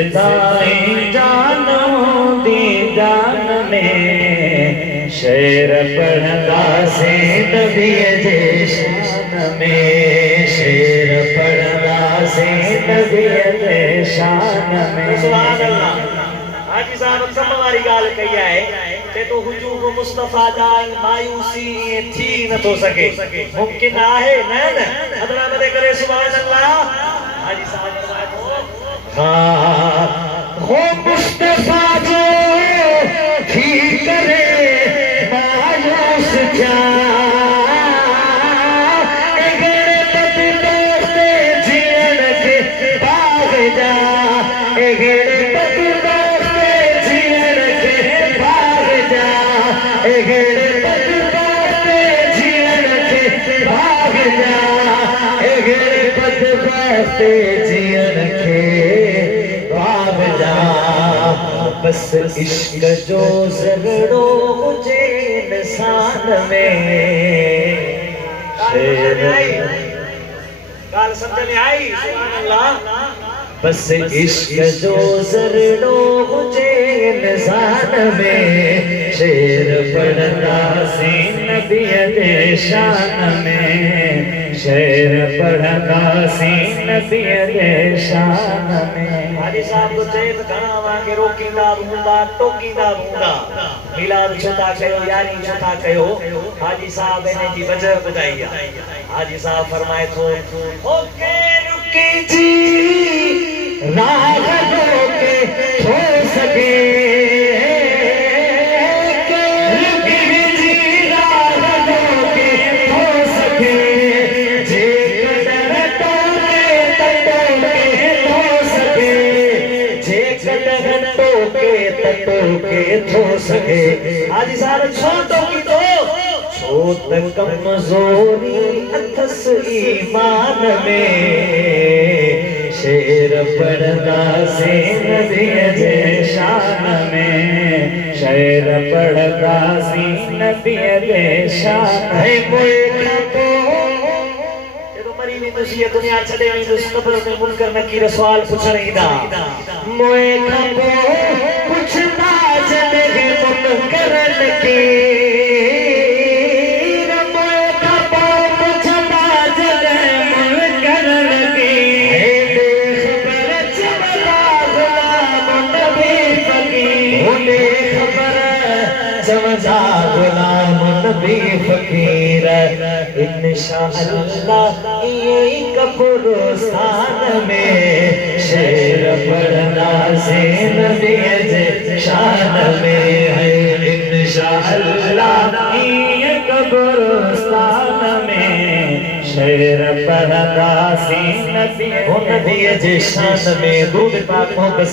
सिताई जानों दी जान में शेर पढ़दा से नबी जे शान में शेर पढ़दा से नबी जे शान में। सुभान अल्लाह। हाजी साहब समवारी गाल कही है ते तो हुजूम मुस्तफा जान मायूसी थी न तो सके मुमकिन आहे न अदला बदे करे। सुभान अल्लाह। हाजी साहब हाँ हो मुस्तफा जो थी करे मायूस क्या जीवन के भाग जा जीवन के भाग जा। बस इश्क जो ज़गड़ो मुझे इंसान में गाल समझ में आई। सुभान अल्लाह। बस इश्क जो ज़गड़ो मुझे इंसान में शेर पढ़दा से नबी जे शान में शेर पढ़दा से नबी जे शान में। हाजी साहब तो चेत घणा के रोकींदा हूंदा टोकींदा हूंदा मिलाद छुता कयो यारी छुता कयो। हाजी साहब इन जी वजह ॿुधाई आहे। हाजी साहब फरमाए थो ओके रुकी जी राह रोके थो सके थो सके। हाजी साहब छो टोकी तो छो त कमज़ोरी अथस ईमान में शेर पढ़दा से नबी जे शान में शेर पढ़दा से नबी जे शान है। कोई खातो जदों मरी वेंदुसि दुनिया छॾे वेंदुसि क़ब्र में मुनकर नकीर सवाल पुछण ईंदा मोए खातो पुछदा जॾहिं मुनकर नकीर मोए खातो पुछदा जॾहिं मुनकर नकीर ख़बर चवंदा ग़ुलाम नबी फ़क़ीर ख़बर चवंदा ग़ुलाम नबी फ़क़ीर इंशाअल्लाह ये कब्रिस्तान में शेर पढ़दा से नबी जे शान में है। इंशाअल्लाह ये कब्रिस्तान में शेर पढ़दा से नबी जे शान में। दूध पाक मोहब्बत